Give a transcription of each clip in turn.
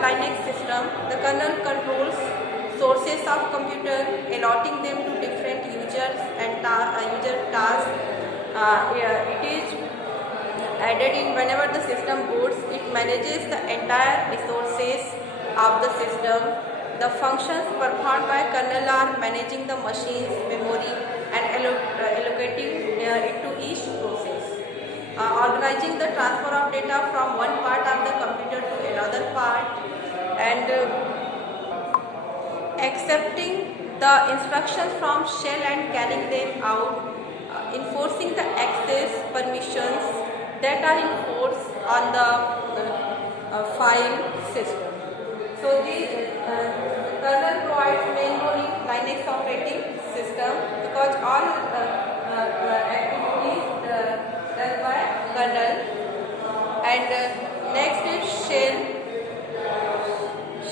Linux system, the kernel controls sources of computer, allotting them to different users and user tasks. It is added in whenever the system boots. It manages the entire resources of the system. The functions performed by kernel are managing the machine's memory and allocating it to each process. Organizing the transfer of data from one part of the computer to another part, and accepting the instructions from shell and carrying them out, enforcing the access permissions that are enforced on the file system. So the kernel provides main role in Linux operating system because all activities done by kernel. And next is shell.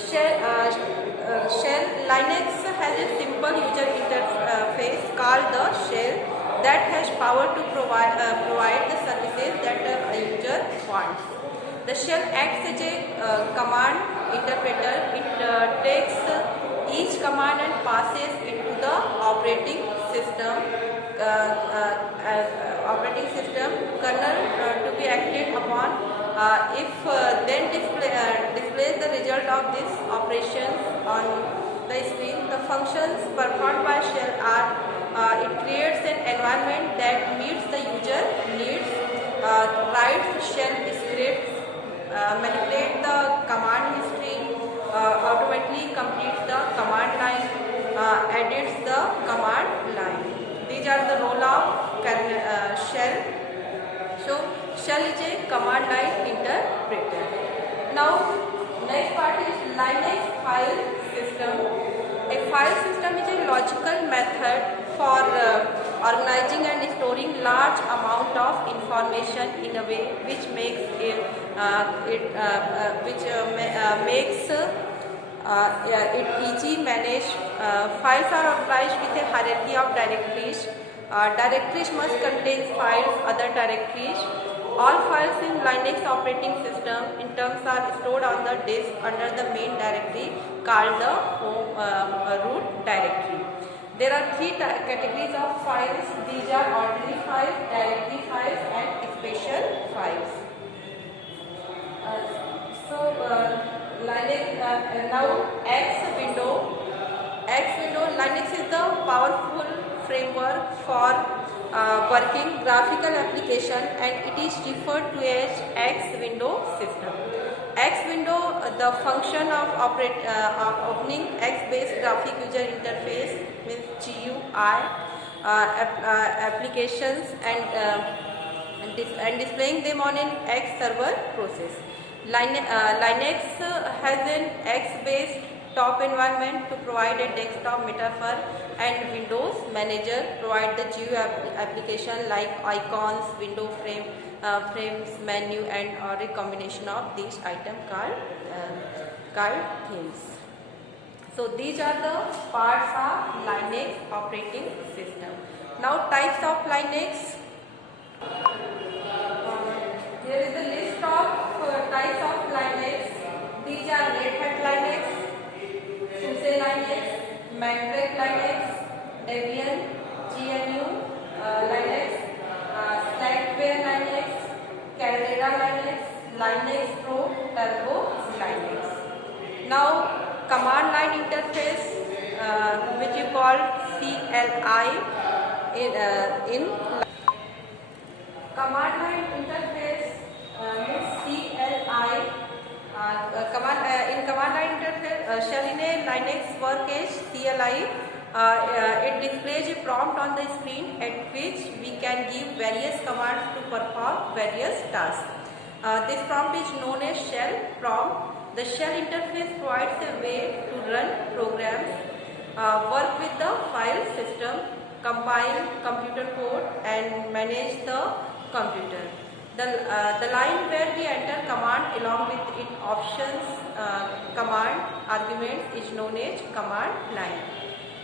Shell. Linux has a simple user interface called the shell that has power to provide the services that a user wants. The shell acts as a command interpreter. It takes each command and passes it to the operating system kernel to be acted upon. If then displays the result of these operations on the screen. The functions performed by shell are it creates an environment that meets the user needs, writes shell scripts, manipulate the command history, automatically completes the command line, edits the command line. These are the role of shell. So shell is a command line interpreter. Now next part is Linux file system. A file system is a logical method for organizing and storing large amount of information in a way which makes it easy manage. Files are organized with a hierarchy of directories. Directories must contain files, other directories. All files in Linux operating system in terms are stored on the disk under the main directory called the home root directory. There are three categories of files. These are ordinary files, directory files, and special files. Linux now X window. Linux is the powerful framework for working graphical application, and it is referred to as X window system. X window, the function of opening X-based graphic user interface means GUI applications and displaying them on an X server process. Linux has an X-based top environment to provide a desktop metaphor, and Windows Manager provide the GUI application like icons, window frames, menu, and or a combination of these items called themes. So these are the parts of Linux operating system. Now types of Linux. Here is the list of types of Linux. These are Red Hat Linux, SUSE Linux, Mandrake Linux, Debian, GNU Linux, Slackware Linux, Caldera Linux, Linux Pro, Turbo Linux. Now command line interface, which you call CLI in command line interface means CLI. In command line interface, shell in a Linux work as CLI. It displays a prompt on the screen at which we can give various commands to perform various tasks. This prompt is known as shell prompt. The shell interface provides a way to run programs, work with the file system, compile computer code, and manage the computer. The line where we enter command along with its options, command arguments is known as command line.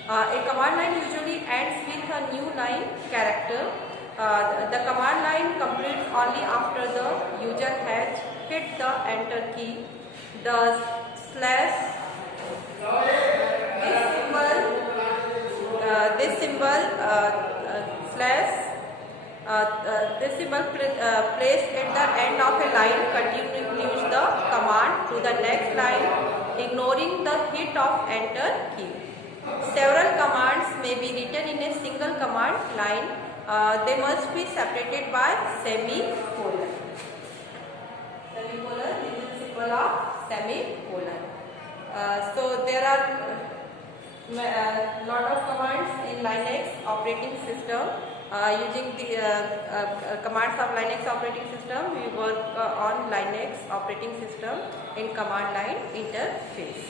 A command line usually ends with a new line character. The command line completes only after the user has hit the enter key. The slash this symbol slash this symbol placed at the end of a line continues the command to the next line, ignoring the hit of enter key. Several commands may be written in a single command line. They must be separated by semicolon. Semicolon is the symbol of semicolon. So there are lot of commands in Linux operating system. Using the commands of Linux operating system, we work on Linux operating system in command line interface.